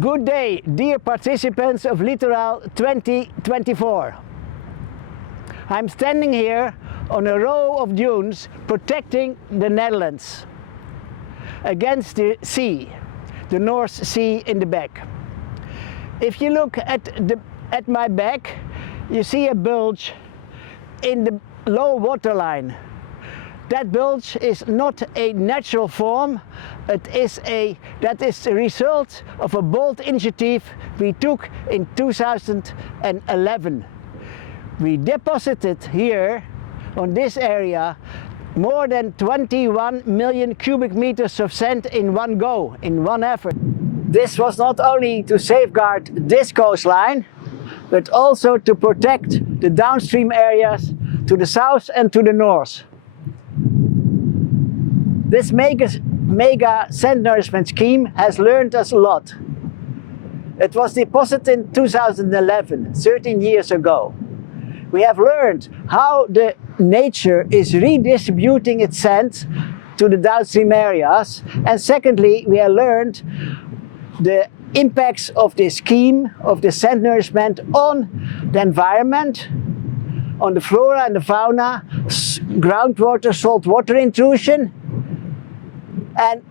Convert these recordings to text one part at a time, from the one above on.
Good day, dear participants of Littoral 2024. I'm standing here on a row of dunes protecting the Netherlands against the sea, the North Sea in the back. If you look at my back, you see a bulge in the low water line. That bulge is not a natural form, that is the result of a bold initiative we took in 2011. We deposited here on this area more than 21 million cubic meters of sand in one go, in one effort. This was not only to safeguard this coastline, but also to protect the downstream areas to the south and to the north. This mega sand nourishment scheme has learned us a lot. It was deposited in 2011, 13 years ago. We have learned how the nature is redistributing its sand to the downstream areas. And secondly, we have learned the impacts of this scheme, of the sand nourishment on the environment, on the flora and the fauna, groundwater, saltwater intrusion. And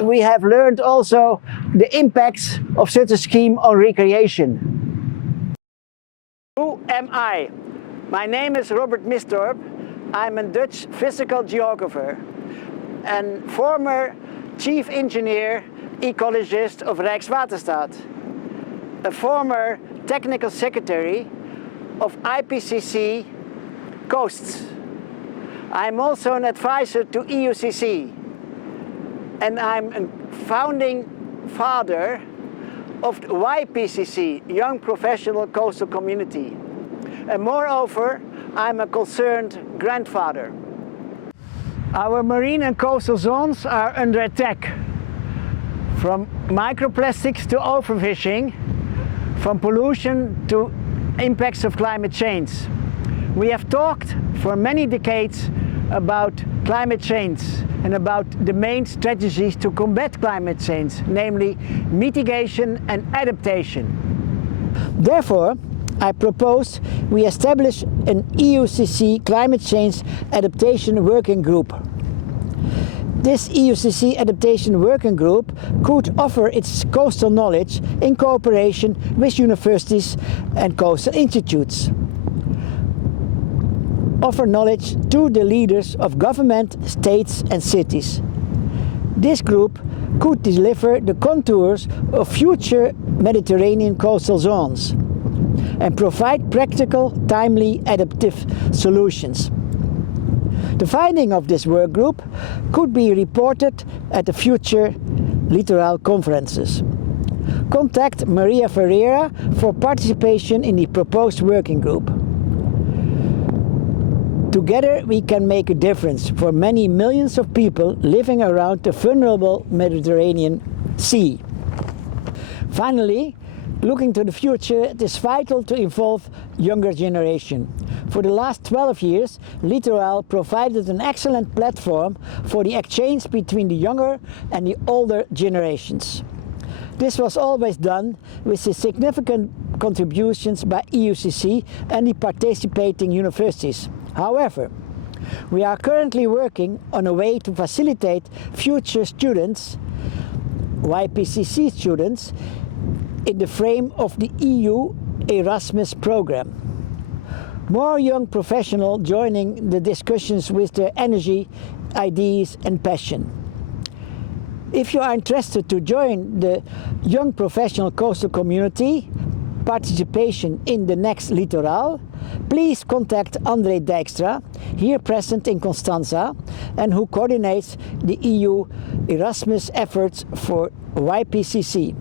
we have learned also the impacts of such a scheme on recreation. Who am I? My name is Robert Misdorp. I'm a Dutch physical geographer and former chief engineer ecologist of Rijkswaterstaat, a former technical secretary of IPCC Coasts. I'm also an advisor to EUCC. And I'm a founding father of the YPCC, Young Professional Coastal Community. And moreover, I'm a concerned grandfather. Our marine and coastal zones are under attack, from microplastics to overfishing, from pollution to impacts of climate change. We have talked for many decades about climate change and about the main strategies to combat climate change, namely mitigation and adaptation. Therefore, I propose we establish an EUCC Climate Change Adaptation Working Group. This EUCC Adaptation Working Group could offer its coastal knowledge in cooperation with universities and coastal institutes. Offer knowledge to the leaders of government, states and cities. This group could deliver the contours of future Mediterranean coastal zones and provide practical, timely, adaptive solutions. The finding of this work group could be reported at the future littoral conferences. Contact Maria Ferreira for participation in the proposed working group. Together we can make a difference for many millions of people living around the vulnerable Mediterranean Sea. Finally, looking to the future, it is vital to involve younger generation. For the last 12 years, Littoral provided an excellent platform for the exchange between the younger and the older generations. This was always done with the significant contributions by EUCC and the participating universities. However, we are currently working on a way to facilitate future students, YPCC students, in the frame of the EU Erasmus program. More young professionals joining the discussions with their energy, ideas and passion. If you are interested to join the Young Professional Coastal Community, participation in the next Littoral, please contact André Dijkstra, here present in Constanza, and who coordinates the EU Erasmus efforts for YPCC.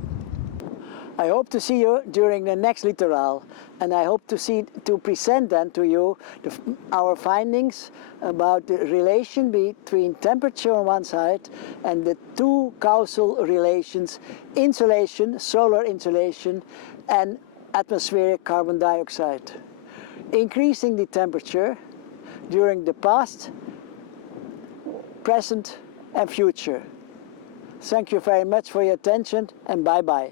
I hope to see you during the next Littoral, and I hope to present then to you our findings about the relation between temperature on one side and the two causal relations, insolation, solar insolation, and atmospheric carbon dioxide. Increasing the temperature during the past, present and future. Thank you very much for your attention, and bye-bye.